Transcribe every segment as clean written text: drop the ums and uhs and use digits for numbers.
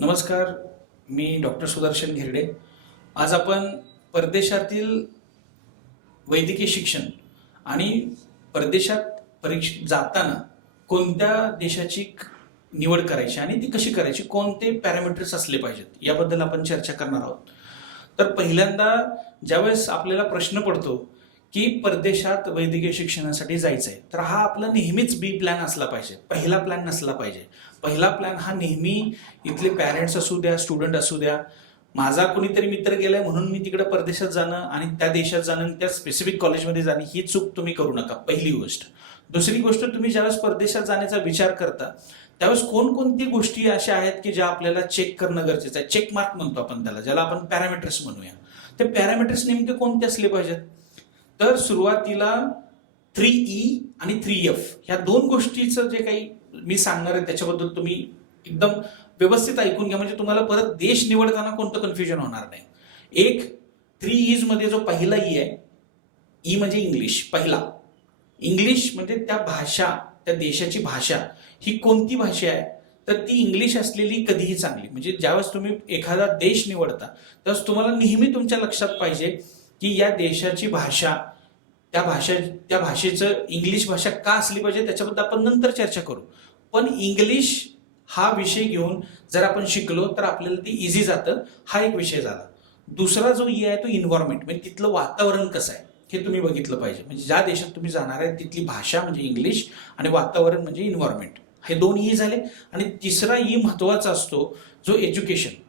नमस्कार, मी डॉक्टर सुदर्शन घेरडे. आज आपण परदेशातील वैद्यकीय शिक्षण आणि परदेशात जाताना कोणत्या देशाची निवड करायची आणि ती कशी करायची, कोणते पॅरामीटर्स असले पाहिजेत याबद्दल आपण चर्चा करणार आहोत. तर पहिल्यांदा ज्यावेळेस आपल्याला प्रश्न पडतो की परदेशात वैद्यकीय शिक्षणासाठी जायचंय, तर हा आपला नेहमीच बी प्लॅन असला पाहिजे, पहिला प्लॅन नसला पाहिजे. पहिला प्लॅन हा नेहमी इथले पॅरेंट्स असू द्या, स्टुडंट असू द्या, माझा कोणीतरी मित्र गेलाय म्हणून मी तिकडे परदेशात जाणं आणि त्या देशात जाणं, त्या स्पेसिफिक कॉलेजमध्ये जाणं, ही चूक तुम्ही करू नका, पहिली गोष्ट. दुसरी गोष्ट, तुम्ही ज्यावेळेस परदेशात जाण्याचा विचार करता त्यावेळेस कोणकोणती गोष्टी अशा आहेत की ज्या आपल्याला चेक करणं गरजेचं आहे. चेक मार्क म्हणतो आपण त्याला, ज्याला आपण पॅरामीटर्स म्हणूया. ते पॅरामीटर्स नेमके कोणते असले पाहिजेत? तर सुरुवातीला 3E आणि 3F ह्या दोन गोष्टीचं जे काही मी सांगणार आहे त्याच्याबद्दल तुम्ही एकदम व्यवस्थित ऐकून घ्या, म्हणजे तुम्हाला परत देश निवडताना कोणतं कन्फ्युजन होणार नाही. एक 3E's मध्ये जो पहिला ई आहे, ई म्हणजे इंग्लिश. पहिला इंग्लिश म्हणजे त्या भाषा, त्या देशाची भाषा ही कोणती भाषा आहे, तर ती इंग्लिश असलेली कधीही चांगली. म्हणजे ज्यावेळेस तुम्ही एखादा देश निवडता त्यावेळेस तुम्हाला नेहमी तुमच्या लक्षात पाहिजे की या देशाची भाषा, त्या भाषेचं इंग्लिश भाषा का असली पाहिजे त्याच्याबद्दल आपण नंतर चर्चा करू. पण इंग्लिश हा विषय घेऊन जर आपण शिकलो तर आपल्याला ते इझी जातं. हा एक विषय झाला. दुसरा जो ई आहे तो इन्व्हायरमेंट, म्हणजे तिथलं वातावरण कसं आहे हे तुम्ही बघितलं पाहिजे. म्हणजे ज्या देशात तुम्ही जाणार आहे तिथली भाषा म्हणजे इंग्लिश आणि वातावरण म्हणजे इन्व्हायरमेंट, हे दोन ई झाले. आणि तिसरा ई महत्वाचा असतो जो एज्युकेशन,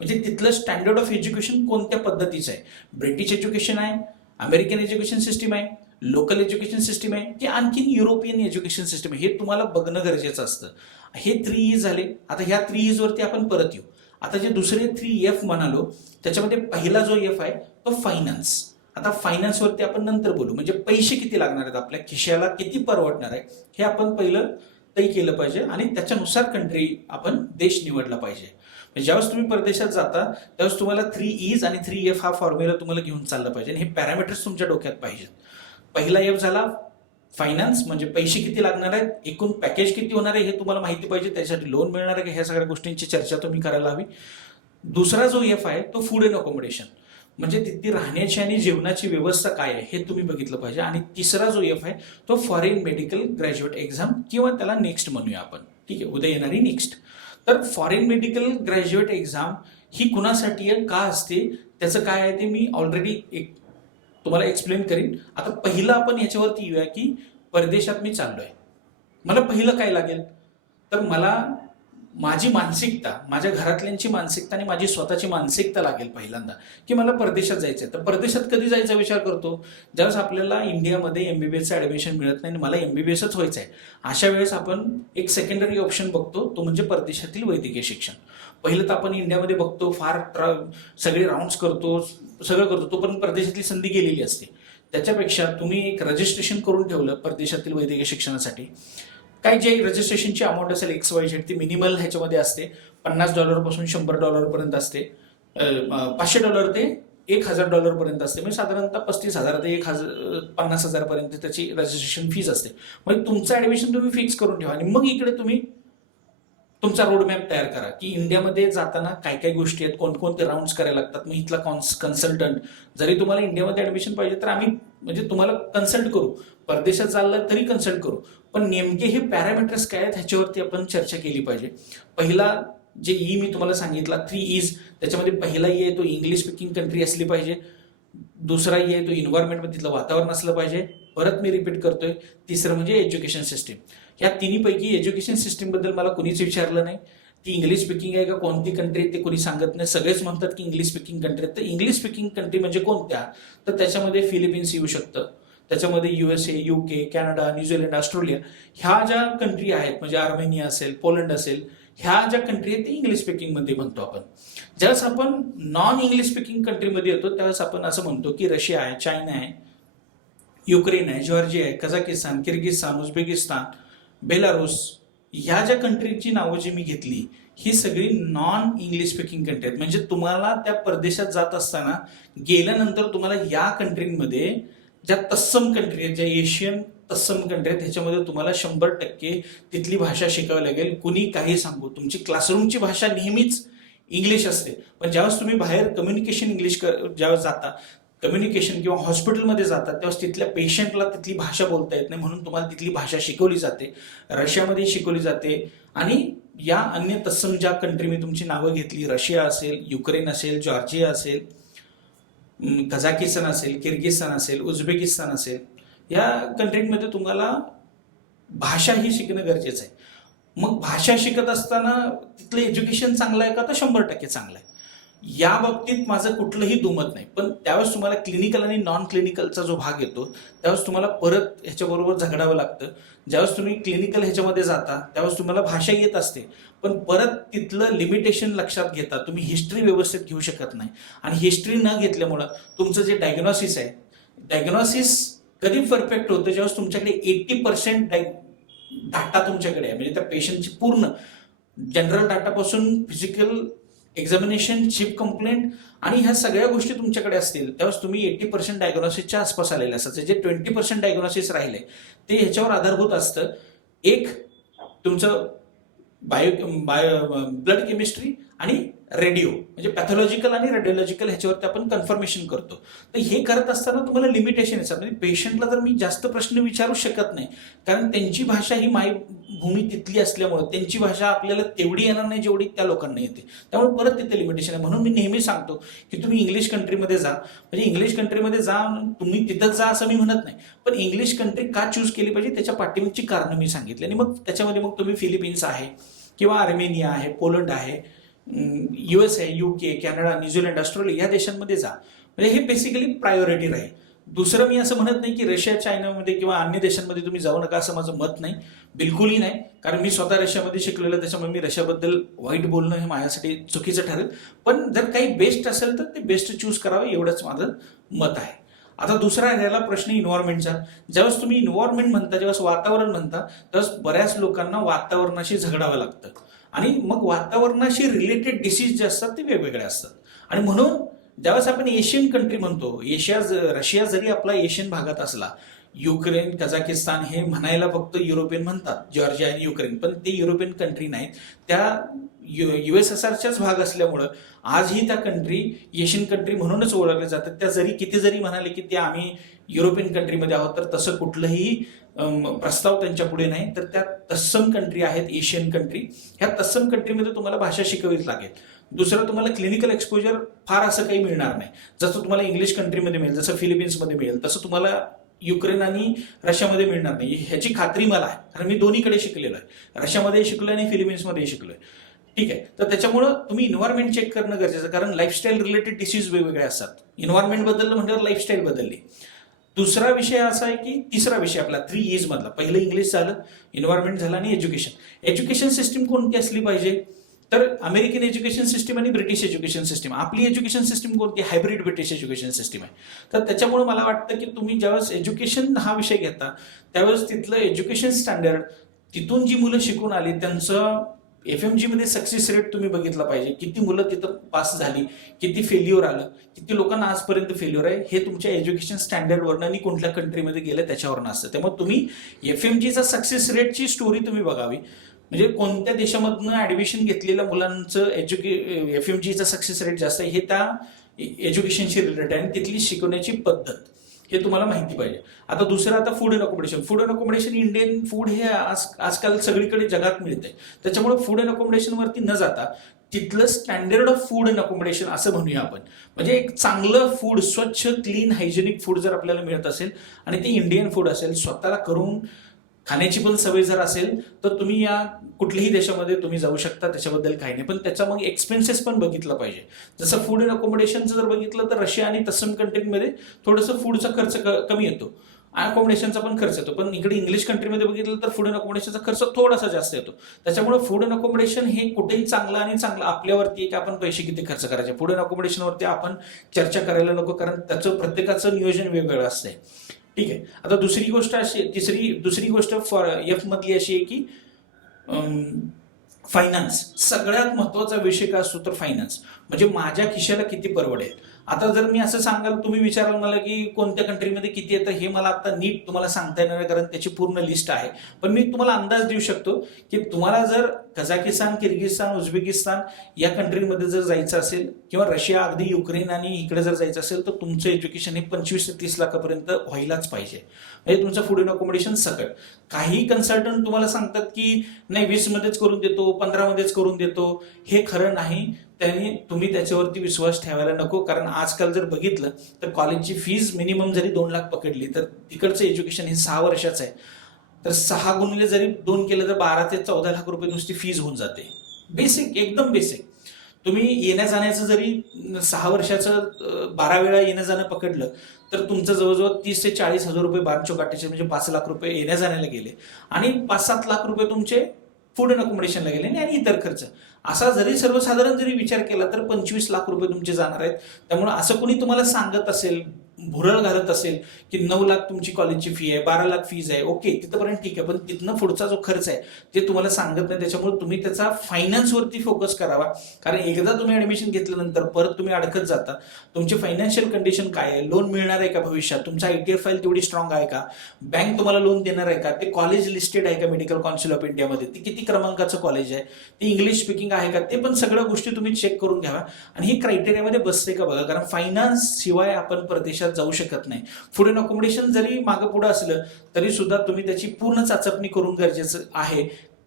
म्हणजे तिथलं स्टँडर्ड ऑफ एज्युकेशन कोणत्या पद्धतीचं आहे. ब्रिटिश एज्युकेशन आहे, अमेरिकन एज्युकेशन सिस्टीम आहे, लोकल एज्युकेशन सिस्टीम आहे की आणखीन युरोपियन एज्युकेशन सिस्टीम आहे, हे तुम्हाला बघणं गरजेचं असतं. हे 3E झाले. आता ह्या 3E's वरती आपण परत येऊ. आता जे दुसरे 3F म्हणालो त्याच्यामध्ये पहिला जो एफ आहे तो फायनान्स. आता फायनान्सवरती आपण नंतर बोलू, म्हणजे पैसे किती लागणार आहेत, आपल्या खिशाला किती परवडणार आहे हे आपण पहिलं तय केलं पाहिजे आणि त्याच्यानुसार कंट्री आपण देश निवडला पाहिजे. ज्यावेळेस तुम्ही परदेशात जाता त्यावेळेस तुम्हाला 3E's आणि 3F हा फॉर्म्युला तुम्हाला घेऊन चाललं पाहिजे आणि हे पॅरामीटर्स तुमच्या डोक्यात पाहिजेत. पहिला एफ झाला फायनान्स, म्हणजे पैसे किती लागणार आहेत, एकूण पॅकेज किती होणार आहे हे तुम्हाला माहिती पाहिजे, त्यासाठी लोन मिळणार आहे का, ह्या सगळ्या गोष्टींची चर्चा तुम्ही करायला हवी. दुसरा जो एफ आहे तो फूड अँड अकोमोडेशन, म्हणजे तिथली राहण्याची आणि जेवणाची व्यवस्था काय आहे हे तुम्ही बघितलं पाहिजे. आणि तिसरा जो एफ आहे तो फॉरेन मेडिकल ग्रॅज्युएट एक्झाम किंवा त्याला नेक्स्ट म्हणूया आपण, ठीक आहे, उद्या येणारी नेक्स्ट. तर फॉरेन मेडिकल ग्रॅज्युएट एक्झाम ही कुणासाठी आहे, का असते, त्याचं काय आहे ते मी ऑलरेडी एक तुम्हाला एक्सप्लेन करीन. आता पहिलं आपण याच्यावरती येऊया की परदेशात मी चाललोय, मला पहिलं काय लागेल, तर मला माझी मानसिकता, माझ्या घरातल्यांची मानसिकता आणि माझी स्वतःची मानसिकता लागेल पहिल्यांदा की मला परदेशात जायचंय. तर परदेशात कधी जायचा विचार करतो, ज्यावेळेस आपल्याला इंडियामध्ये MBBSचं ॲडमिशन मिळत नाही आणि मला MBBSच व्हायचं आहे, अशा वेळेस आपण एक सेकंडरी ऑप्शन बघतो, तो म्हणजे परदेशातील वैद्यकीय शिक्षण. पहिलं तर आपण इंडियामध्ये बघतो, फार सगळे राऊंड्स करतो, सगळं करतो, तो पण परदेशातली संधी गेलेली असते. त्याच्यापेक्षा तुम्ही एक रजिस्ट्रेशन करून ठेवलं परदेशातील वैद्यकीय शिक्षणासाठी, काय जे रजिस्ट्रेशनची अमाऊंट असेल XYZ ती मिनिमल ह्याच्यामध्ये असते, $50 पासून $100 पर्यंत असते, $500 ते $1000 पर्यंत असते, म्हणजे साधारणतः 35,000 ते 50,000 पर्यंत त्याची रजिस्ट्रेशन फीज असते. म्हणजे तुमचं ऍडमिशन तुम्ही फिक्स करून ठेवा आणि मग इकडे तुम्ही तुमचा रोडमॅप तयार करा की इंडियामध्ये जाताना काय काय गोष्टी आहेत, कोणकोणते राऊंड्स करायला लागतात. मग इथला कन्सल्टंट, जरी तुम्हाला इंडियामध्ये ऍडमिशन पाहिजे तर आम्ही म्हणजे तुम्हाला कन्सल्ट करू, परदेशात चाललं तरी कन्सल्ट करू, पण नेमके हे पॅरामीटर्स काय आहेत ह्याच्यावरती आपण चर्चा केली पाहिजे. पहिला जे ई मी तुम्हाला सांगितला 3E's, त्याच्यामध्ये पहिला ई आहे तो इंग्लिश स्पीकिंग कंट्री असली पाहिजे. दुसरा ई आहे तो इन्व्हायरमेंट, तिथलं वातावरण असलं पाहिजे. परत मी रिपीट करतोय, तिसरं म्हणजे एज्युकेशन सिस्टीम. या तिन्हीपैकी एज्युकेशन सिस्टीम बद्दल मला कुणीच विचारलं नाही, ती इंग्लिश स्पीकिंग आहे का कोणती कंट्री ते कोणी सांगत नाही. सगळेच म्हणतात की इंग्लिश स्पीकिंग कंट्री. तर इंग्लिश स्पीकिंग कंट्री म्हणजे कोणत्या, तर त्याच्यामध्ये फिलिपिन्स येऊ शकतं, त्याच्यामध्ये USA, UK, Canada, New Zealand, Australia, ह्या ज्या कंट्री आहेत, म्हणजे आर्मेनिया असेल, पोलंड असेल, ह्या ज्या कंट्री आहेत ते इंग्लिश स्पीकिंग मध्ये म्हणतो आपण. ज्यावेळेस आपण नॉन इंग्लिश स्पीकिंग कंट्रीमध्ये येतो त्यावेळेस आपण असं म्हणतो की रशिया आहे, चायना आहे, युक्रेन आहे, जॉर्जिया आहे, कझाकिस्तान, किर्गिस्तान, उझबेकिस्तान, बेलारूस, ह्या ज्या कंट्रीची नावं जी मी घेतली ही सगळी नॉन इंग्लिश स्पीकिंग कंट्री आहेत. म्हणजे तुम्हाला त्या परदेशात जात असताना गेल्यानंतर तुम्हाला या कंट्रीमध्ये ज्या तत्सम कंट्री आहेत, ज्या एशियन तत्सम कंट्री आहेत, ह्याच्यामध्ये तुम्हाला 100% तिथली भाषा शिकावी लागेल. कुणी काही सांगू, तुमची क्लासरूमची भाषा नेहमीच इंग्लिश असते, पण ज्यावेळेस तुम्ही बाहेर कम्युनिकेशन इंग्लिश ज्यावेळेस जाता, कम्युनिकेशन किंवा हॉस्पिटलमध्ये जातात, त्यावेळेस तिथल्या पेशंटला तिथली भाषा बोलता येत नाही, म्हणून तुम्हाला तिथली भाषा शिकवली जाते. रशियामध्ये शिकवली जाते. आणि या अन्य तत्सम ज्या कंट्री मी तुमची नावं घेतली, रशिया असेल, युक्रेन असेल, जॉर्जिया असेल, कझाकिस्तान असेल, किर्गिस्तान असेल, उझबेकिस्तान असेल, या कंट्रीमध्ये तुम्हाला भाषा ही शिकणं गरजेचं आहे. मग भाषा शिकत असताना तिथलं एज्युकेशन चांगलं आहे का? तर 100% चांगलं आहे. या बाबतीत माझं कुठलंही दुमत नाही. पण त्यावेळेस तुम्हाला क्लिनिकल आणि नॉन क्लिनिकलचा जो भाग येतो, त्यावेळेस तुम्हाला परत ह्याच्याबरोबर झगडावं लागतं. ज्यावेळेस तुम्ही क्लिनिकल ह्याच्यामध्ये जाता, त्यावेळेस तुम्हाला भाषा येत असते, पण परत तिथलं लिमिटेशन लक्षात घेता तुम्ही हिस्ट्री व्यवस्थित घेऊ शकत नाही. आणि हिस्ट्री न घेतल्यामुळं तुमचं जे डायग्नॉसिस आहे, डायग्नॉसिस कधी परफेक्ट होतं? ज्यावेळेस तुमच्याकडे 80% डाटा तुमच्याकडे आहे, म्हणजे त्या पेशंटची पूर्ण जनरल डाटापासून फिजिकल एक्झामिनेशन, चिप कंप्लेंट आणि ह्या सगळ्या गोष्टी तुमच्याकडे असतील, त्यावेळेस तुम्ही 80% डायग्नॉसिसच्या आसपास आलेले असतात. जे 20% डायग्नॉसिस राहिले ते ह्याच्यावर आधारभूत असतं. एक तुमचं ब्लड केमिस्ट्री आणि रेडिओ, म्हणजे पॅथॉलॉजिकल आणि रेडिओलॉजिकल, ह्याच्यावरती आपण कन्फर्मेशन करतो. तर हे करत असताना तुम्हाला लिमिटेशन येतात. म्हणजे पेशंटला तर मी जास्त प्रश्न विचारू शकत नाही, कारण त्यांची भाषा ही मायभूमी तिथली असल्यामुळे त्यांची भाषा आपल्याला तेवढी येणार नाही जेवढी त्या लोकांना येते. त्यामुळे परत तिथे लिमिटेशन आहे. म्हणून मी नेहमी सांगतो की तुम्ही इंग्लिश कंट्रीमध्ये जा. म्हणजे इंग्लिश कंट्रीमध्ये जा, तुम्ही तिथं जा असं मी म्हणत नाही, पण इंग्लिश कंट्री का चूज केली पाहिजे त्याच्या पाठीमागची कारणं मी सांगितली. आणि मग त्याच्यामध्ये मग तुम्ही फिलिपिन्स आहे किंवा आर्मेनिया आहे, पोलंड आहे, US आहे, UK, कॅनडा, न्यूझीलंड, ऑस्ट्रेलिया, या देशांमध्ये जा. म्हणजे हे बेसिकली प्रायोरिटी राहील. दुसरं मी असं म्हणत नाही की रशिया, चायनामध्ये किंवा अन्य देशांमध्ये तुम्ही जाऊ नका, असं माझं मत नाही, बिलकुलही नाही. कारण मी स्वतः रशियामध्ये शिकलेलं, त्याच्यामुळे मी रशियाबद्दल वाईट बोलणं हे माझ्यासाठी चुकीचं ठरेल. पण जर काही बेस्ट असेल तर ते बेस्ट चूज करावं, एवढंच माझं मत आहे. आता दुसरा राहिला प्रश्न इन्व्हायरमेंटचा. ज्यावेळेस तुम्ही इन्व्हायरमेंट म्हणता, ज्यावेळेस वातावरण म्हणता, त्यावेळेस बऱ्याच लोकांना वातावरणाशी झगडावं लागतं. आणि मग वातावरणाशी रिलेटेड डिसीज जे असतात ते वेगवेगळे असतात. आणि म्हणून ज्यावेळेस आपण एशियन कंट्री म्हणतो, रशिया जरी आपला एशियन भागात असला, युक्रेन, कझाकिस्तान हे म्हणायला फक्त युरोपियन म्हणतात, जॉर्जिया आणि युक्रेन, पण ते युरोपियन कंट्री नाहीत. त्या USSRच्याच भाग असल्यामुळं आजही त्या कंट्री एशियन कंट्री म्हणूनच ओळखल्या जातात. त्या किती जरी म्हणाले की ते आम्ही युरोपियन कंट्रीमध्ये आहोत, तर तसं कुठलंही प्रस्ताव त्यांच्या पुढे नाही. तर त्या तत्सम कंट्री आहेत, एशियन कंट्री. ह्या तत्सम कंट्रीमध्ये तुम्हाला भाषा शिकावीच लागेल. दुसरं, तुम्हाला क्लिनिकल एक्सपोजर फार असं काही मिळणार नाही. जसं तुम्हाला इंग्लिश कंट्रीमध्ये मिळेल, जसं फिलिपिन्समध्ये मिळेल, तसं तुम्हाला युक्रेन आणि रशियामध्ये मिळणार नाही, ह्याची खात्री मला आहे. कारण मी दोन्हीकडे शिकलेलो आहे, रशियामध्ये शिकलोय आणि फिलिपिन्समध्ये शिकलोय. ठीक आहे. तर त्याच्यामुळं तुम्ही इन्व्हायरमेंट चेक करणं गरजेचं, कारण लाईफस्टाईल रिलेटेड डिसीज वेगवेगळे असतात. इन्व्हायरमेंट बदललं म्हणजे लाईफस्टाईल बदलली. दुसरा विषय असा आहे की तिसरा विषय आपला 3 E's मधला, पहिलं इंग्लिश झालं, इन्व्हायरमेंट झालं आणि एज्युकेशन. एज्युकेशन सिस्टीम कोणती असली पाहिजे? तर अमेरिकन एज्युकेशन सिस्टीम आणि ब्रिटिश एज्युकेशन सिस्टीम. आपली एज्युकेशन सिस्टीम कोणती? हायब्रिड ब्रिटिश एज्युकेशन सिस्टीम आहे. तर त्याच्यामुळे मला वाटतं की तुम्ही ज्यावेळेस एज्युकेशन हा विषय घेता, त्यावेळेस तिथलं एज्युकेशन स्टँडर्ड, तिथून जी मुलं शिकून आली त्यांचं FMG मध्ये सक्सेस रेट तुम्ही बघितला पाहिजे. किती मुलं तिथं पास झाली, किती फेल्युअर आलं, किती लोकांना आजपर्यंत फेल्युअर आहे, हे तुमच्या एज्युकेशन स्टँडर्डवरनं आणि कोणत्या कंट्रीमध्ये गेलं त्याच्यावरनं असतं. त्यामुळे तुम्ही FMGचा सक्सेस रेटची स्टोरी तुम्ही बघावी. म्हणजे कोणत्या देशामधनं ऍडमिशन घेतलेल्या मुलांचं FMGचा सक्सेस रेट जास्त आहे, हे त्या एज्युकेशनशी रिलेटेड आहे आणि तिथली शिकवण्याची पद्धत हे तुम्हाला माहिती पाहिजे. आता दुसरं, आता food and accommodation. Food and accommodation, Indian food हे आजकाल सगळीकडे जगात मिळतंय. त्याच्यामुळे फूड अँड अकोमोडेशनवरती न जाता तिथलं standard of food and accommodation असं म्हणूया आपण. म्हणजे एक चांगलं फूड, स्वच्छ, क्लीन, हायजेनिक फूड जर आपल्याला मिळत असेल आणि ते इंडियन फूड असेल, स्वतःला करून खाण्याची पण सवय जर असेल, तर तुम्ही या कुठल्याही देशामध्ये तुम्ही जाऊ शकता, त्याच्याबद्दल काही नाही. पण त्याचा मग एक्सपेन्सेस पण बघितला पाहिजे. जसं फूड अँड अकोमोडेशनचं जर बघितलं तर रशिया आणि तत्सम कंट्रीमध्ये थोडंसं फूडचा खर्च कमी येतो, अकोमोडेशनचा पण खर्च येतो. पण इकडे इंग्लिश कंट्रीमध्ये बघितलं तर फूड अँड अकोमोडेशनचा खर्च थोडासा जास्त येतो. त्याच्यामुळे फूड अँड अकोमोडेशन हे कुठेही चांगलं आणि चांगलं आपल्यावरती आहे की आपण पैसे किती खर्च करायचे. फूड अँड अकोमोडेशनवरती आपण चर्चा करायला नको, कारण त्याचं प्रत्येकाचं नियोजन वेगवेगळं असतंय. ठीक आहे. आता दुसरी गोष्ट F मधली अशी आहे की फायनान्स. सगळ्यात महत्वाचा विषय काय असतो तर फायनान्स. म्हणजे माझ्या खिशाला किती परवडेल. आता जर मी असं सांगाल, तुम्ही विचाराल मला की कोणत्या कंट्रीमध्ये किती येतं, हे मला आता नीट तुम्हाला सांगता येणार आहे, कारण त्याची पूर्ण लिस्ट आहे. पण मी तुम्हाला अंदाज देऊ शकतो की तुम्हाला जर कझाकिस्तान, किर्गिस्तान, उझबेकिस्तान या कंट्रीमध्ये जर जायचं असेल किंवा रशिया, अगदी युक्रेन आणि इकडे जर जायचं असेल, तर तुमचं एज्युकेशन हे 25 ते 30 लाखापर्यंत व्हायलाच पाहिजे. म्हणजे तुमचं फूड अँड अकोमोडेशन सकट. काही कन्सल्टंट तुम्हाला सांगतात की नाही 20 मध्येच करून देतो, 15 मध्येच करून देतो. हे खरं नाही. त्यांनी तुम्ही त्याच्यावरती विश्वास ठेवायला नको, कारण आजकाल जर बघितलं तर कॉलेजची फीज मिनिमम जरी 2 लाख पकडली तर तिकडचं एज्युकेशन हे 6 वर्षाचं आहे. तर 6 गुणिले जरी 2 केलं तर 12 ते 14 लाख रुपये नुसती फीज होऊन जाते. बेसिक, एकदम बेसिक. तुम्ही येण्या जाण्याचं जरी 6 वर्षाचं 12 वेळा येणं जाणं पकडलं तर तुमचं जवळजवळ 30 ते 40 हजार रुपये बारचो गाठीचे, म्हणजे 5 लाख रुपये येण्या जाण्याला गेले आणि 5-7 लाख रुपये तुमचे फूड अँड अकोमोडेशनला गेले आणि इतर खर्च. असा जरी सर्वसाधारण जरी विचार केला तर 25 लाख रुपये तुमचे जाणार आहेत. त्यामुळे असं कोणी तुम्हाला सांगत असेल, भुरळ घालत असेल की 9 लाख तुमची कॉलेजची फी आहे, 12 लाख फीज आहे, ओके तिथपर्यंत ठीक आहे, पण तिथनं पुढचा जो खर्च आहे ते तुम्हाला सांगत नाही. त्याच्यामुळे तुम्ही त्याचा फायनान्सवरती फोकस करावा, कारण एकदा तुम्ही ऍडमिशन घेतल्यानंतर परत तुम्ही अडकत जाता. तुमची फायनान्शियल कंडिशन काय आहे, लोन मिळणार आहे का भविष्यात, तुमचा ITR फाईल तेवढी स्ट्रॉंग आहे का, बँक तुम्हाला लोन देणार आहे का, ते कॉलेज लिस्टेड आहे का मेडिकल काउन्सिल ऑफ इंडियामध्ये, ते किती क्रमांकाचं कॉलेज आहे, ते इंग्लिश स्पीकिंग आहे का, ते पण सगळ्या गोष्टी तुम्ही चेक करून घ्यावा आणि ही क्रायटेरियामध्ये बसते का बघा, कारण फायनान्स शिवाय आपण परदेशात जाऊ शकत नाही. फूड अँड अकोमोडेशन जरी मागं पुढे असलं तरी सुद्धा तुम्ही त्याची पूर्ण चाचपणी करून गरजेचं आहे.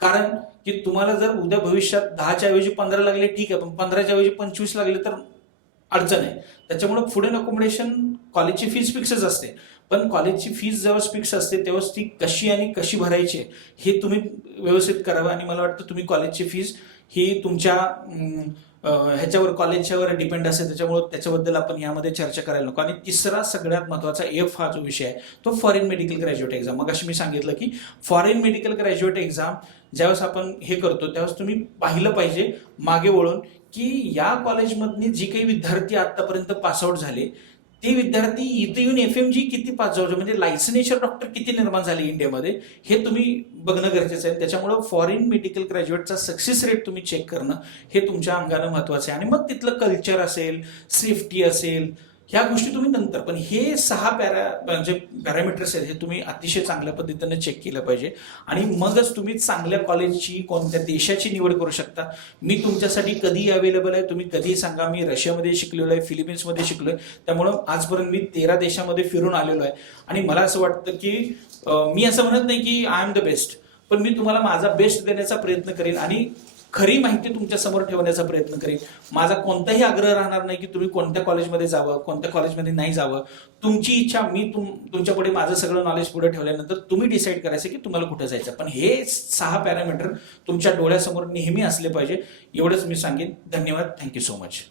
कारण की तुम्हाला जर उद्या भविष्यात 10च्या ऐवजी 15 लागले ठीक आहे, पण 15च्या ऐवजी 25 लागले तर अडचण आहे. त्याच्यामुळे फूड अँड अकोमोडेशन कॉलेजची फीज फिक्सच असते, पण कॉलेजची फीज जेव्हा फिक्स असते तेव्हाच ती कशी आणि कशी भरायची हे तुम्ही व्यवस्थित करावं. आणि मला वाटतं तुम्ही कॉलेजची फीज ही तुमच्या ह्याच्यावर कॉलेजच्यावर डिपेंड असते, त्याच्यामुळे त्याच्याबद्दल आपण यामध्ये चर्चा करायला नको. आणि तिसरा सगळ्यात महत्त्वाचा F हा जो विषय आहे तो फॉरेन मेडिकल ग्रॅज्युएट एक्झाम. मग अशी मी सांगितलं की फॉरेन मेडिकल ग्रॅज्युएट एक्झाम ज्यावेळेस आपण हे करतो त्यावेळेस तुम्ही पाहिलं पाहिजे मागे वळून की या कॉलेजमधली जी काही विद्यार्थी आतापर्यंत पासआउट झाले ते विद्यार्थी इथे येऊन FMG किती पास झाले, म्हणजे लायसनेचर डॉक्टर किती निर्माण झाले इंडियामध्ये, हे तुम्ही बघणं गरजेचं आहे. त्याच्यामुळं फॉरेन मेडिकल ग्रॅज्युएटचा सक्सेस रेट तुम्ही चेक करणं हे तुमच्या अंगानं महत्वाचं आहे. आणि मग तिथलं कल्चर असेल, सेफ्टी असेल, ह्या गोष्टी तुम्ही नंतर, पण हे 6 म्हणजे पॅरामीटर्स आहेत हे तुम्ही अतिशय चांगल्या पद्धतीने चेक केलं पाहिजे आणि मगच तुम्ही चांगल्या कॉलेजची, कोणत्या देशाची निवड करू शकता. मी तुमच्यासाठी कधीही अवेलेबल आहे, तुम्ही कधीही सांगा. मी रशियामध्ये शिकलेलो आहे, फिलिपिन्समध्ये शिकलोय, त्यामुळं आजपर्यंत मी 13 देशामध्ये फिरून आलेलो आहे. आणि मला असं वाटतं की मी असं म्हणत नाही की आय एम द बेस्ट, पण मी तुम्हाला माझा बेस्ट देण्याचा प्रयत्न करेन आणि खरी माहिती तुमच्या समोर ठेवण्याचा प्रयत्न करेन. माझा कोणताही आग्रह राहणार नाही की तुम्ही कोणत्या कॉलेजमध्ये जावं, कोणत्या कॉलेजमध्ये नाही जावं. तुमची इच्छा, मी तुमच्या पुढे माझं सगळं नॉलेज पुढे ठेवल्यानंतर तुम्ही डिसाईड करायचं की तुम्हाला कुठे जायचं. पण हे 6 पॅरामीटर तुमच्या डोळ्यासमोर नेहमी असले पाहिजे, एवढंच मी सांगेन. धन्यवाद. Thank you so much.